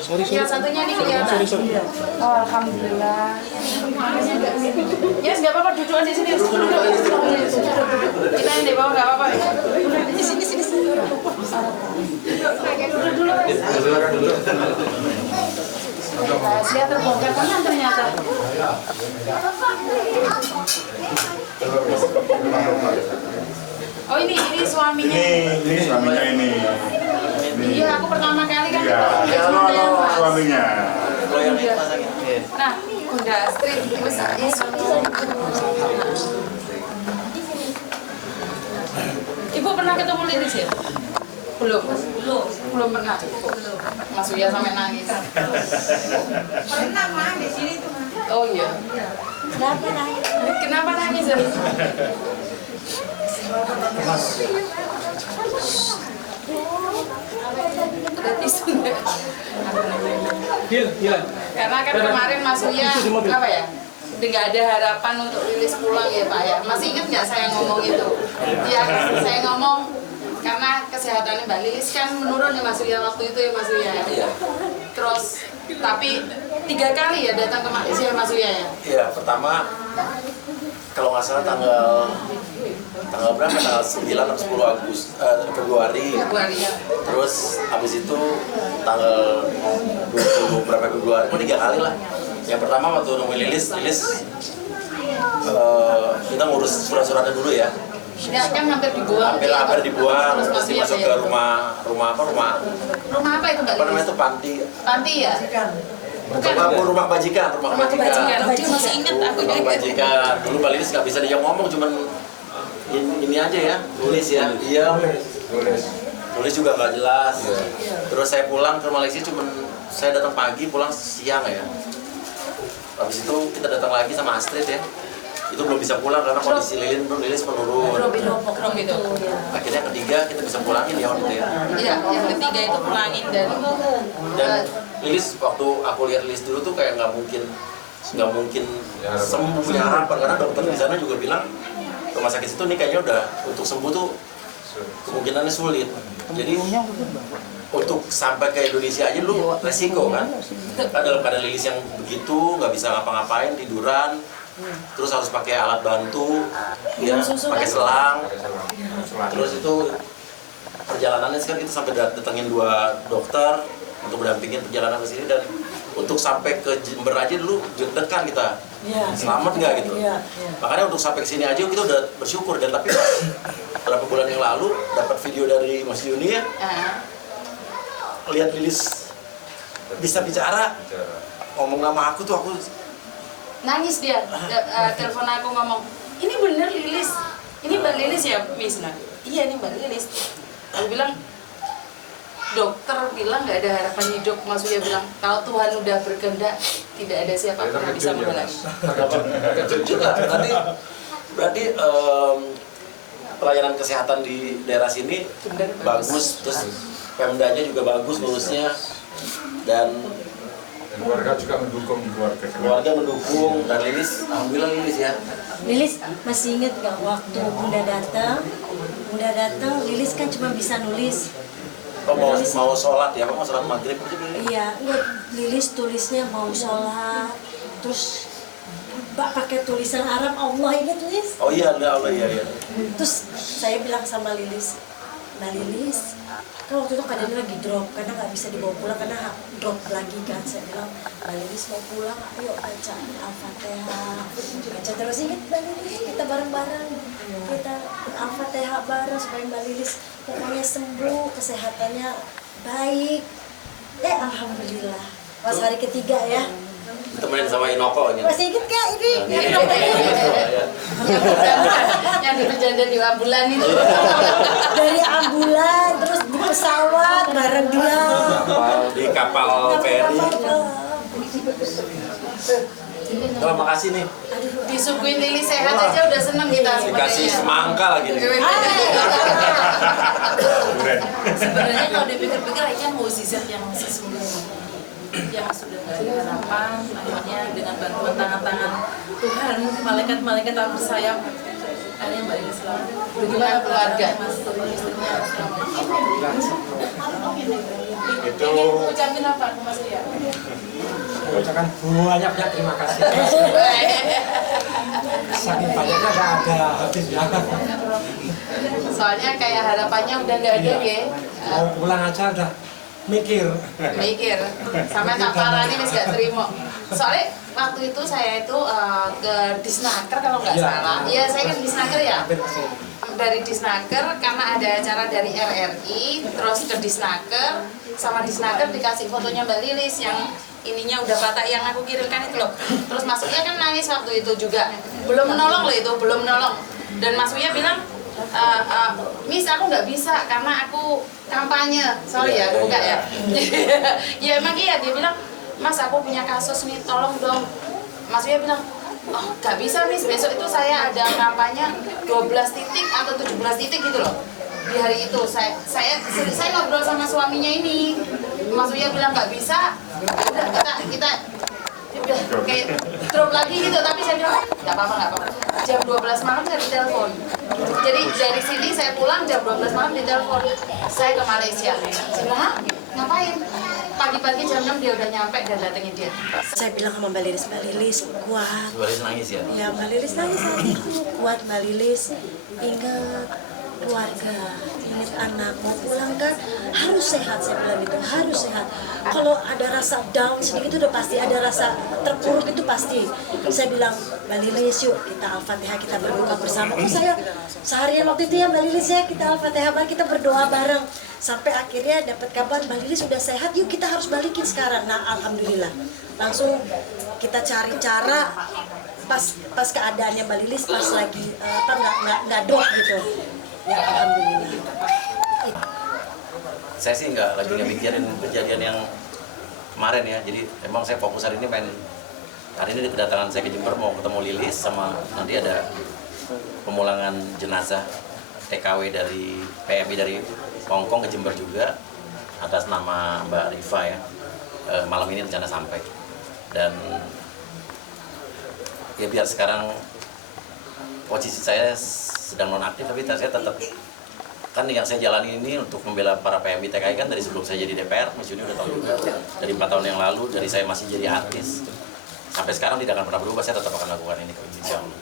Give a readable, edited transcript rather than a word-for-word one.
Yang satunya nih kelihatan. Oh, alhamdulillah. Yes, nggak apa-apa, dudukan di sini. Kita yang di bawah nggak apa-apa. Di sini. Duduk dulu. Dia terbongkar kan ternyata. Oh ini suaminya. Ini suaminya ini. Iya, aku pertama kali kan. Iya, suaminya. Nah, udah Astrid, terus Ibu pernah ketemu Lilis ya? Belum pernah. Mas Uya sampai nangis. Pernah mah di sini tuh. Oh iya. Kenapa nangis ya? Ada tisu nggak? Karena kan kemarin Mas Uya apa ya? Udah nggak ada harapan untuk Lilis pulang ya Pak ya. Masih ingat nggak saya ngomong itu? Ya saya ngomong karena kesehatannya Mbak Lilis kan menurun ya Mas Uya waktu itu ya Mas Uya. Terus tapi 3 kali ya datang ke Malaysia Mas Uya ya. Iya, pertama kalau nggak salah tanggal berapa? Tanggal 9 atau 10 Februari. Ya. Terus habis itu tanggal 20 berapa Februari, 3 kali lah. Yang pertama waktu nemuin Lilis kita ngurus surat-suratnya dulu ya. Ya kan hampir dibuang. Hampir dibuang, terus masuk ke rumah apa itu Mbak apa namanya Lilis? itu panti Ya? rumah kebajikan. Oh, dia masih ingat aku Rumah juga. kebajikan. Dulu Mbak Lilis nggak bisa dia ngomong, cuman ini aja ya, tulis ya. Iya. Tulis juga nggak jelas. Terus saya pulang ke Malaysia, cuman saya datang pagi, pulang siang ya. Habis itu kita datang lagi sama Astrid ya. Itu belum bisa pulang karena kondisi Lilis menurun. Krom itu. Akhirnya ketiga kita bisa pulangin ya waktu itu ya. Iya, yang ketiga itu pulangin dan Lilis waktu aku lihat Lilis dulu tuh kayak nggak mungkin sembuh, punya harapan karena dokter di sana juga bilang rumah sakit situ nih kayaknya udah untuk sembuh tuh kemungkinannya sulit. Jadi untuk sampai ke Indonesia aja dulu resiko kan. Dalam keadaan Lilis yang begitu nggak bisa ngapa-ngapain, tiduran, terus harus pakai alat bantu, ya pakai selang. Terus itu perjalanannya sekarang kita sampai datengin 2 dokter untuk mendampingin perjalanan ke sini, dan untuk sampai ke Jember aja dulu deg-degan kita. Selamat nggak gitu. Makanya untuk sampai ke sini aja kita udah bersyukur, dan tapi beberapa bulan yang lalu dapat video dari Mas Yuni ya. Lihat Lilis bisa bicara, ngomong nama aku tuh aku nangis dia. Telepon aku ngomong, ini bener Lilis, ini Mbak Lilis ya Miss? Nah, iya ini Mbak Lilis. Aku bilang, dokter bilang nggak ada harapan hidup. Mas Uya bilang, kalau Tuhan udah berkehendak, tidak ada siapapun yang bisa menghalangi. kejut lah. Berarti pelayanan kesehatan di daerah sini bagus, terus Pemdanya juga bagus lulusnya, dan Keluarga juga mendukung keluarga mendukung, dan Lilis, alhamdulillah Lilis ya. Lilis masih inget gak waktu Bunda datang Lilis kan cuma bisa nulis. Oh, mau sholat ya, mau sholat maghrib aja dulu. Iya, enggak, Lilis tulisnya mau sholat, terus pakai tulisan Arab Allah ini tulis. Oh iya, Allah iya. Terus saya bilang sama Lilis, nah Lilis, kan waktu itu keadaannya lagi drop karena nggak bisa dibawa pulang karena drop lagi kan. Saya bilang, Mbak Lilis mau pulang, ayo baca Al-Fatihah, baca terus, ingat Mbak Lilis, kita bareng-bareng, kita Al-Fatihah bareng supaya Mbak Lilis pokoknya sembuh, kesehatannya baik. Alhamdulillah pas hari ketiga ya. Ditemenin sama Inoko gitu. Masih inget gak ini? Yang di perjalanan di ambulan itu. Dari ambulan terus di pesawat bareng dia Di kapal feri. Oh, makasih nih. Disuguhin Lilis sehat aja udah seneng kita. Dikasih semangka lagi nih. Sebenarnya kalau dipikir-pikir ini kan mukjizat yang sesungguhnya, yang sudah nggak ada harapan, akhirnya dengan bantuan tangan-tangan Tuhan, malaikat-malaikat yang bersayap Ada yang Mbak Lilis selalu. Hubungan keluarga. Mas istrinya Itu ucapin apa ke Mas Ria? Ucapkan banyak terima kasih. Saking banyaknya nggak ada habisnya. Soalnya kayak harapannya udah nggak ada ya. Mau pulang aja udah mikir. Mikir sama tak parani wis gak terima. Soalnya waktu itu saya itu ke Disnaker kalau nggak Iya. salah. Iya, saya kan Disnaker ya. Hampir pasti. Dari Disnaker karena ada acara dari RRI, terus ke Disnaker, sama Disnaker dikasih fotonya Mbak Lilis yang ininya udah patah yang aku kirimkan itu loh. Terus Mas Uya kan nangis waktu itu juga. Belum menolong loh itu, belum menolong. Dan Mas Uya bilang, Miss aku nggak bisa karena aku kampanye. Sorry ya, aku buka ya. Ya emang iya, dia bilang, Mas aku punya kasus nih, tolong dong. Mas Uya bilang, oh nggak bisa Miss, besok itu saya ada kampanye 12 titik atau 17 titik gitu loh. Di hari itu saya ngobrol sama suaminya ini. Mas Uya bilang nggak bisa, udah kita udah kayak drop lagi gitu, tapi saya bilang nggak apa-apa. Jam 12 malam saya ditelepon. Jadi dari sini saya pulang jam 12 malam ditelepon. Saya ke Malaysia. Saya bilang, hah? Ngapain? Pagi-pagi jam 6 dia udah nyampe dan datengin dia. Saya bilang sama Mbak Lilis, kuat. Mbak Lilis nangis ya? Ya Mbak Lilis nangis hatiku, kuat Mbak Lilis. Ingat keluarga, ingat anak, mau pulang kan harus sehat, saya bilang gitu, harus sehat. Kalau ada rasa down sedikit itu udah pasti, ada rasa terpuruk itu pasti. Saya bilang, Mbak Lilis yuk kita Al-Fatihah, kita berdoa bersama. Oh saya seharian waktu itu ya Mbak Lilis ya, kita Al-Fatihah, kita berdoa bareng. Sampai akhirnya dapat kabar Mbak Lilis sudah sehat, yuk kita harus balikin sekarang. Nah Alhamdulillah, langsung kita cari cara pas keadaannya Mbak Lilis pas lagi nggak drop gitu. Ya Alhamdulillah. Saya sih nggak lagi mikirin kejadian yang kemarin ya, jadi emang saya fokus hari ini hari ini kedatangan saya ke Jember mau ketemu Lilis sama nanti ada pemulangan jenazah TKW dari PMI dari Hongkong ke Jember juga atas nama Mbak Rifa ya. Malam ini rencana sampai dan ya biar sekarang posisi saya sedang nonaktif tapi saya tetap kan yang saya jalani ini untuk membela para PMI TKI kan dari sebelum saya jadi DPR, Mas Yuni udah tahu juga dari 4 tahun yang lalu, dari saya masih jadi artis sampai sekarang tidak akan pernah berubah, saya tetap akan lakukan ini insya Allah.